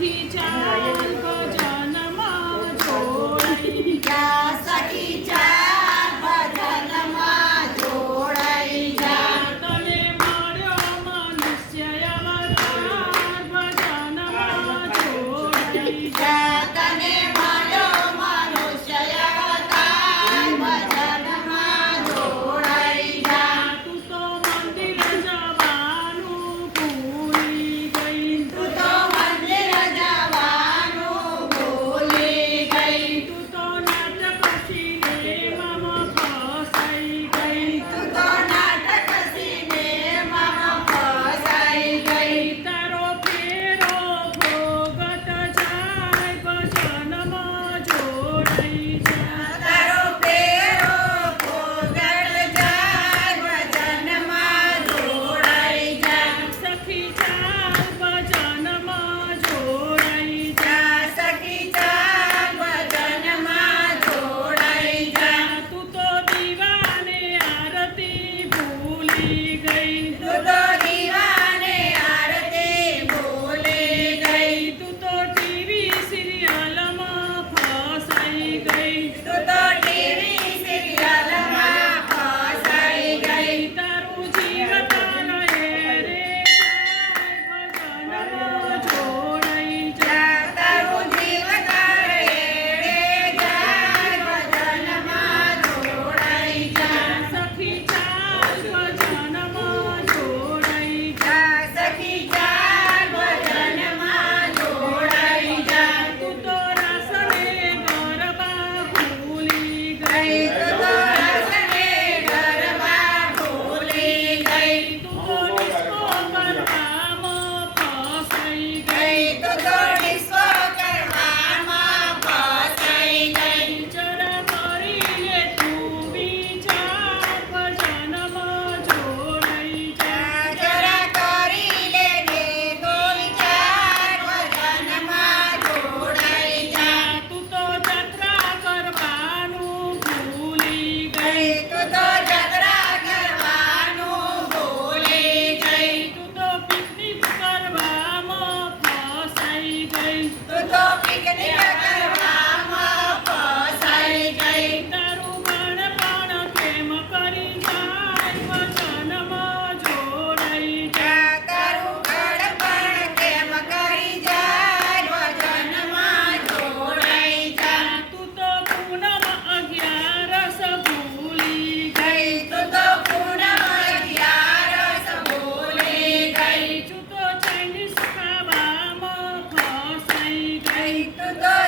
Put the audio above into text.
মিঠি চাল keep the